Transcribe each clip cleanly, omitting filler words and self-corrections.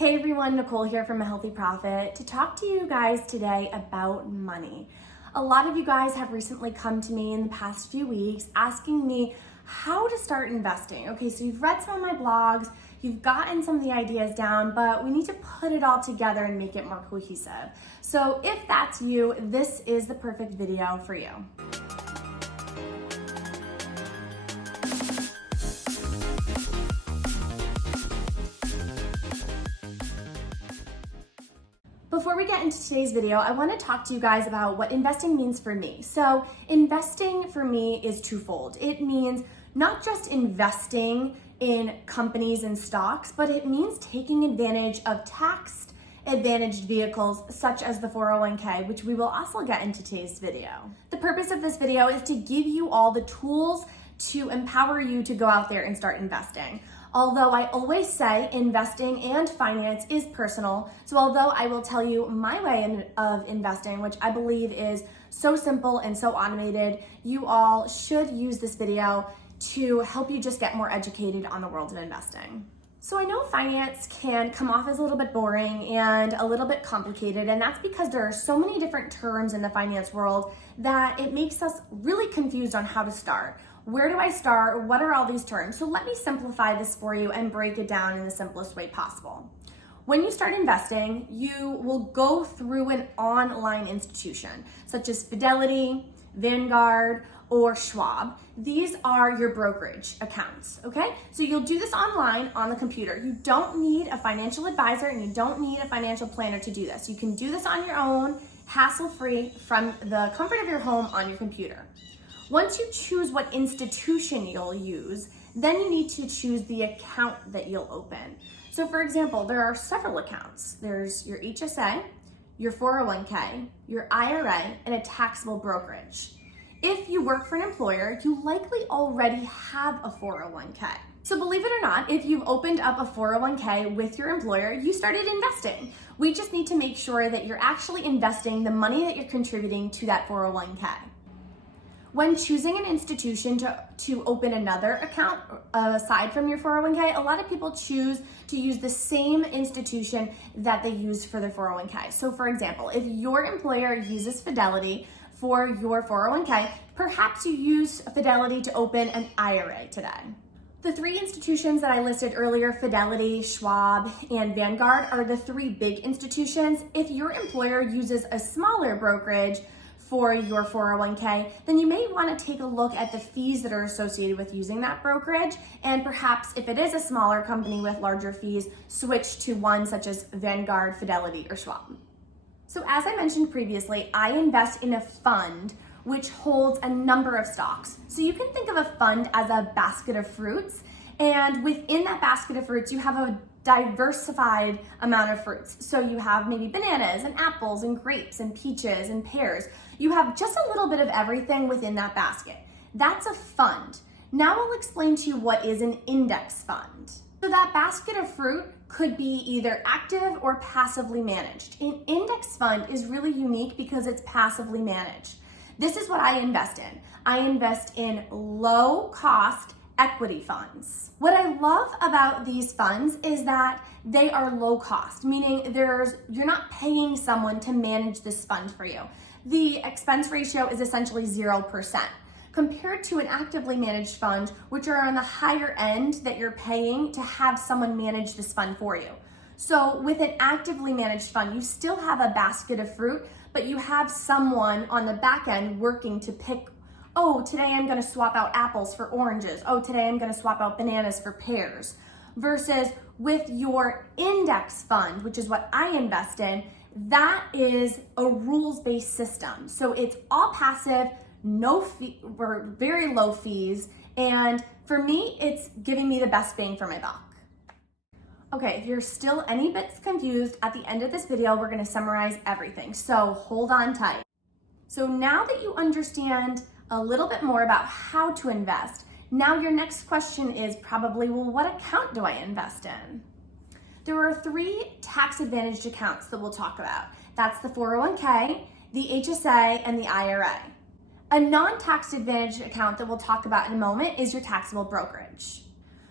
Hey everyone, Nicole here from A Healthy Profit to talk to you guys today about money. A lot of you guys have recently come to me in the past few weeks asking me how to start investing. Okay, so you've read some of my blogs, you've gotten some of the ideas down, but we need to put it all together and make it more cohesive. So if that's you, this is the perfect video for you. Before we get into today's video, I want to talk to you guys about what investing means for me. So investing for me is twofold. It means not just investing in companies and stocks, but it means taking advantage of tax advantaged vehicles such as the 401k, which we will also get into today's video. The purpose of this video is to give you all the tools to empower you to go out there and start investing. Although I always say investing and finance is personal, so although I will tell you my way of investing, which I believe is so simple and so automated, you all should use this video to help you just get more educated on the world of investing. So I know finance can come off as a little bit boring and a little bit complicated, and that's because there are so many different terms in the finance world that it makes us really confused on how to start. Where do I start? What are all these terms? So let me simplify this for you and break it down in the simplest way possible. When you start investing, you will go through an online institution such as Fidelity, Vanguard, or Schwab. These are your brokerage accounts, okay? So you'll do this online on the computer. You don't need a financial advisor and you don't need a financial planner to do this. You can do this on your own, hassle-free, from the comfort of your home on your computer. Once you choose what institution you'll use, then you need to choose the account that you'll open. So for example, there are several accounts. There's your HSA, your 401k, your IRA, and a taxable brokerage. If you work for an employer, you likely already have a 401k. So believe it or not, if you've opened up a 401k with your employer, you started investing. We just need to make sure that you're actually investing the money that you're contributing to that 401k. When choosing an institution to open another account aside from your 401k, a lot of people choose to use the same institution that they use for their 401k. So for example, if your employer uses Fidelity for your 401k, perhaps you use Fidelity to open an IRA today. The three institutions that I listed earlier, Fidelity, Schwab, and Vanguard, are the three big institutions. If your employer uses a smaller brokerage for your 401k, then you may want to take a look at the fees that are associated with using that brokerage, and perhaps if it is a smaller company with larger fees, switch to one such as Vanguard, Fidelity, or Schwab. So as I mentioned previously, I invest in a fund which holds a number of stocks. So you can think of a fund as a basket of fruits, and within that basket of fruits, you have a diversified amount of fruits. So you have maybe bananas and apples and grapes and peaches and pears. You have just a little bit of everything within that basket. That's a fund. Now I'll explain to you what is an index fund. So that basket of fruit could be either active or passively managed. An index fund is really unique because it's passively managed. This is what I invest in. I invest in low cost equity funds. What I love about these funds is that they are low cost, meaning you're not paying someone to manage this fund for you. The expense ratio is essentially 0%, compared to an actively managed fund, which are on the higher end that you're paying to have someone manage this fund for you. So with an actively managed fund, you still have a basket of fruit, but you have someone on the back end working to pick, oh, today I'm gonna swap out apples for oranges. Oh, today I'm gonna swap out bananas for pears. Versus with your index fund, which is what I invest in, that is a rules-based system. So it's all passive, no fee, or very low fees. And for me, it's giving me the best bang for my buck. Okay, if you're still any bit confused, at the end of this video, we're gonna summarize everything. So hold on tight. So now that you understand a little bit more about how to invest, now your next question is probably, well, what account do I invest in? There are three tax advantaged accounts that we'll talk about. That's the 401k, the HSA, and the IRA. A non-tax advantaged account that we'll talk about in a moment is your taxable brokerage.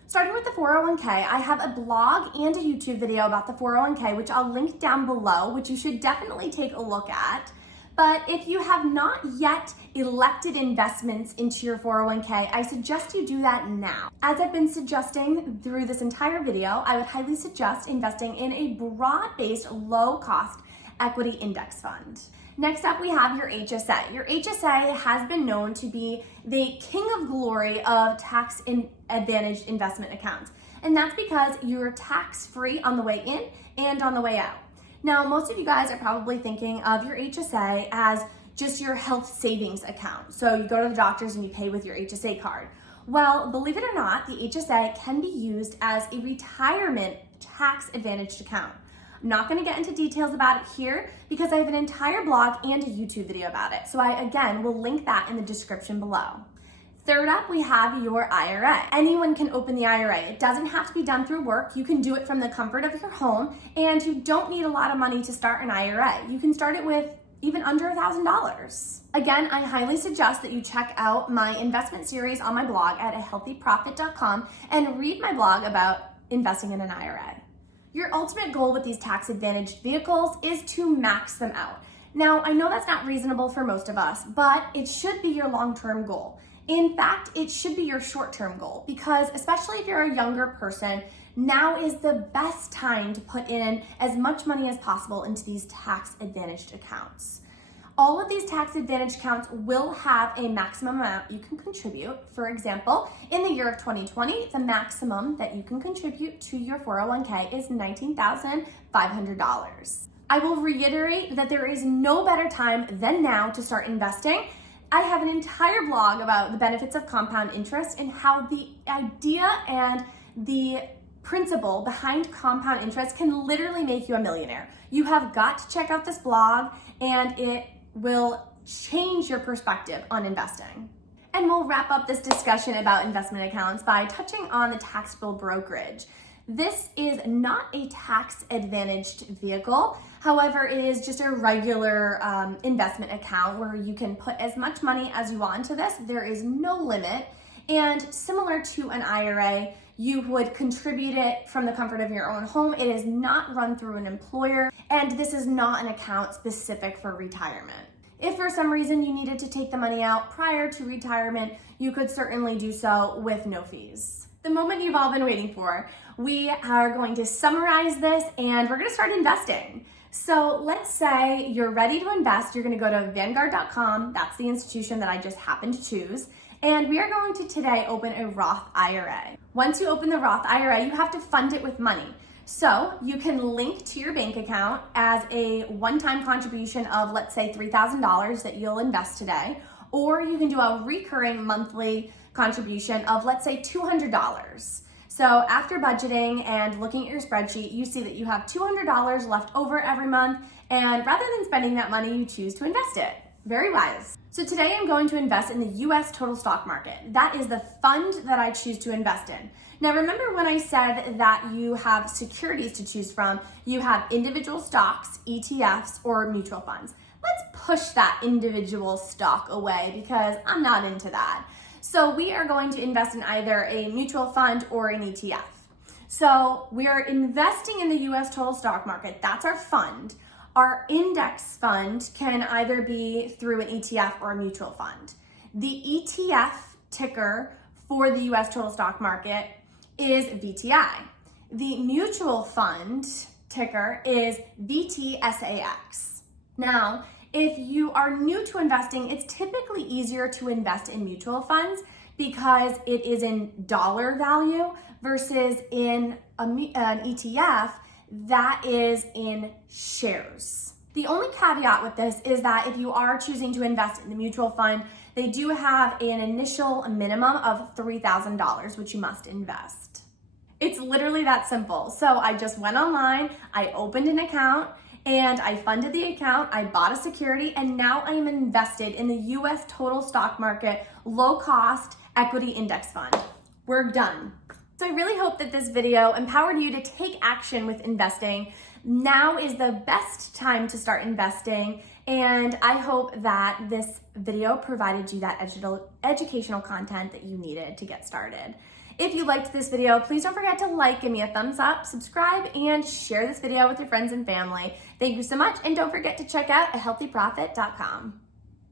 Starting with the 401k, I have a blog and a YouTube video about the 401k, which I'll link down below, which you should definitely take a look at. But if you have not yet elected investments into your 401k, I suggest you do that now. As I've been suggesting through this entire video, I would highly suggest investing in a broad-based, low-cost equity index fund. Next up, we have your HSA. Your HSA has been known to be the king of glory of tax-advantaged investment accounts. And that's because you're tax-free on the way in and on the way out. Now, most of you guys are probably thinking of your HSA as just your health savings account. So you go to the doctors and you pay with your HSA card. Well, believe it or not, the HSA can be used as a retirement tax-advantaged account. I'm not going to get into details about it here because I have an entire blog and a YouTube video about it. So I, again, will link that in the description below. Third up, we have your IRA. Anyone can open the IRA. It doesn't have to be done through work. You can do it from the comfort of your home, and you don't need a lot of money to start an IRA. You can start it with even under $1,000. Again, I highly suggest that you check out my investment series on my blog at ahealthyprofit.com and read my blog about investing in an IRA. Your ultimate goal with these tax-advantaged vehicles is to max them out. Now, I know that's not reasonable for most of us, but it should be your long-term goal. In fact, it should be your short-term goal because, especially if you're a younger person, now is the best time to put in as much money as possible into these tax-advantaged accounts. All of these tax-advantaged accounts will have a maximum amount you can contribute. For example, in the year of 2020, the maximum that you can contribute to your 401k is $19,500. I will reiterate that there is no better time than now to start investing. I have an entire blog about the benefits of compound interest and how the idea and the principle behind compound interest can literally make you a millionaire. You have got to check out this blog, and it will change your perspective on investing. And we'll wrap up this discussion about investment accounts by touching on the taxable brokerage. This is not a tax-advantaged vehicle. However, it is just a regular investment account where you can put as much money as you want into this. There is no limit. And similar to an IRA, you would contribute it from the comfort of your own home. It is not run through an employer, and this is not an account specific for retirement. If for some reason you needed to take the money out prior to retirement, you could certainly do so with no fees. The moment you've all been waiting for, we are going to summarize this and we're going to start investing. So let's say you're ready to invest. You're going to go to Vanguard.com. That's the institution that I just happened to choose. And we are going to today open a Roth IRA. Once you open the Roth IRA, you have to fund it with money. So you can link to your bank account as a one-time contribution of, let's say, $3,000 that you'll invest today, or you can do a recurring monthly contribution of, let's say, $200. So after budgeting and looking at your spreadsheet, you see that you have $200 left over every month, and rather than spending that money, you choose to invest it. Very wise. So today I'm going to invest in the US total stock market. That is the fund that I choose to invest in. Now remember when I said that you have securities to choose from, you have individual stocks, ETFs, or mutual funds. Let's push that individual stock away because I'm not into that. So we are going to invest in either a mutual fund or an ETF. So we are investing in the US total stock market. That's our fund. Our index fund can either be through an ETF or a mutual fund. The ETF ticker for the US total stock market is VTI. The mutual fund ticker is VTSAX. Now, if you are new to investing, it's typically easier to invest in mutual funds because it is in dollar value versus in an ETF that is in shares. The only caveat with this is that if you are choosing to invest in the mutual fund, they do have an initial minimum of $3,000, which you must invest. It's literally that simple. So I just went online, I opened an account, and I funded the account, I bought a security, and now I am invested in the US total stock market low cost equity index fund. We're done. So I really hope that this video empowered you to take action with investing. Now is the best time to start investing, and I hope that this video provided you that educational content that you needed to get started. If you liked this video, please don't forget to like, give me a thumbs up, subscribe, and share this video with your friends and family. Thank you so much, and don't forget to check out ahealthyprofit.com.